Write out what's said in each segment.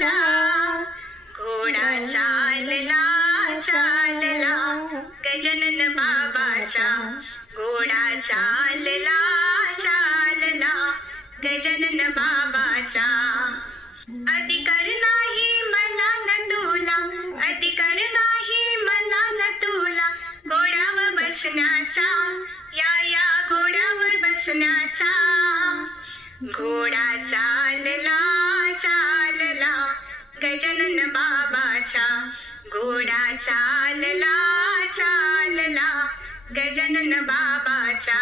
बसण्याचा. घोडा चालला चालला गजानन बाबाचा. घोडा चालला चालला गजानन बाबाचा. अधिकार नाही मला न तुला, अधिकार नाही मला न तुला घोड्यावर बसण्याचा. या घोड्यावर बसण्याचा. घोडा चालला चालला गजानन बाबाचा. घोडा चालला चालला गजानन बाबाचा.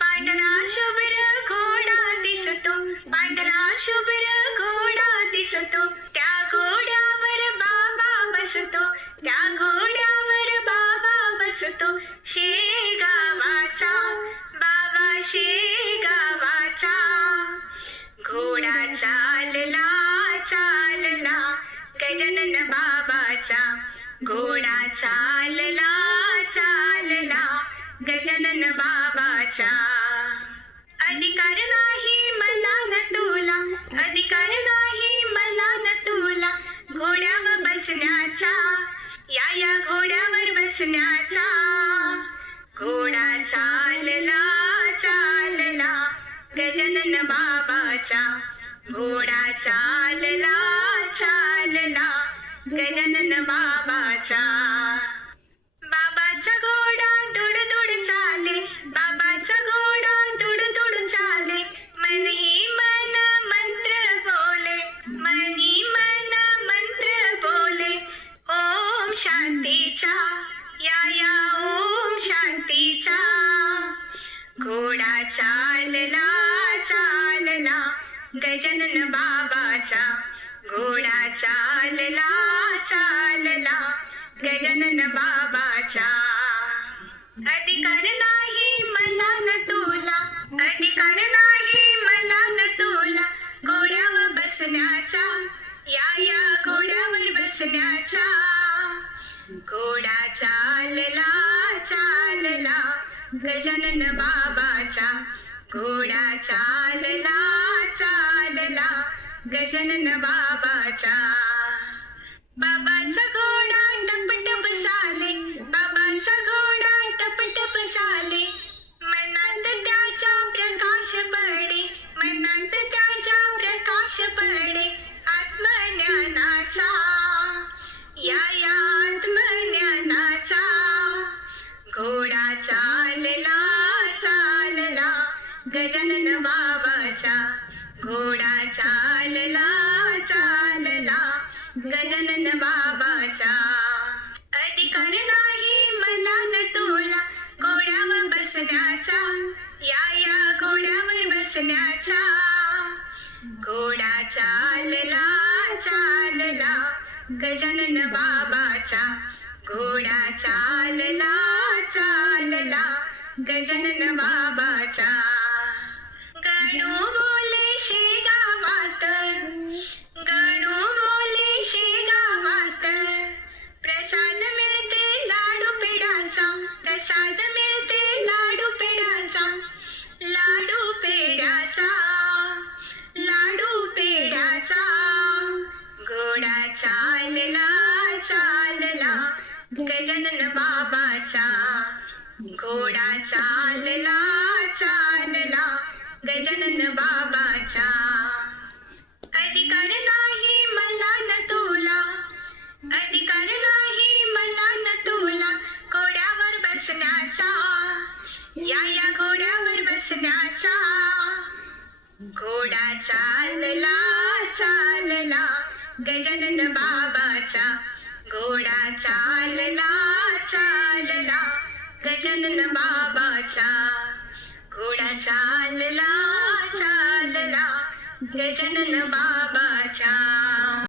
पांढरा शुभ्र घोडा दिसतो, पांढरा शुभ्र घोडा दिसतो. त्या घोड्यावर बाबा बसतो, त्या घोड्यावर बाबा बसतो. शेगावाचा बाबा शेगावाचा. घोडा चालला चालला गजानन बाबाचा. घोडा चालला चालला गजानन बाबाचा. अधिकार नाही मला न तुला, अधिकार नाही मला न तुला घोड्यावर बसण्याचा. या घोड्यावर बसण्याचा. घोडा चालला चालला गजानन बाबाचा. घोडा चालला चालला गजानन बाबाचा. बाबाचा घोडा दुड दुड चाले, बाबाचा घोडा दुड दुड चाले. मन ही मन मंत्र बोले, मनी मन मंत्र बोले. ओम शांतीचा. या ओम शांतीचा. घोडा चालला चालला गजानन बाबाचा. घोडा चालला चालला गजानन बाबाचा. अधिकार नाही मला न तुला, अधिकार नाही मला न तुला घोड्यावर बसण्याचा. या घोड्यावर बसण्याचा. घोडा चालला चालला गजानन बाबाचा. घोडा चालला चालला गजानन बाबाचा. बाबाचा घोडा टप टप चाले, बाबाचा घोडा टप टप चाले. मनात त्याच्या प्रकाश पडे, मनात त्याच्या प्रकाश पडे. आत्मज्ञानाचा. या आत्मज्ञानाचा. घोडा चालला चालला गजानन बाबाचा. घोडा चालला चालला गजानन बाबाचा. अधिकार नाही मला न तुला घोड्यावर बसण्याचा. या घोड्यावर बसण्याचा. घोडा चालला चालला गजानन बाबाचा. घोडा चालला चालला गजानन बाबाचा. गणू बोले शेगावात, गणू बोले शेगावात. प्रसाद मिळते लाडू पेढ्याचा, प्रसाद मिळते लाडू पेढ्याचा. लाडू पेढ्याचा, लाडू पेढ्याचा. घोडा चालला चालला गजानन बाबाचा. घोडा चालला चालला गजानन बाबाचा. अधिकार नाही मला न तुला, अधिकार नाही मला न तुला घोड्यावर बसण्याचा. या घोड्यावर बसण्याचा. घोडा चालला चालला गजानन बाबाचा. घोडा चालला चालला गजानन बाबाचा. घोडा चालला चालला गजानन बाबाचा.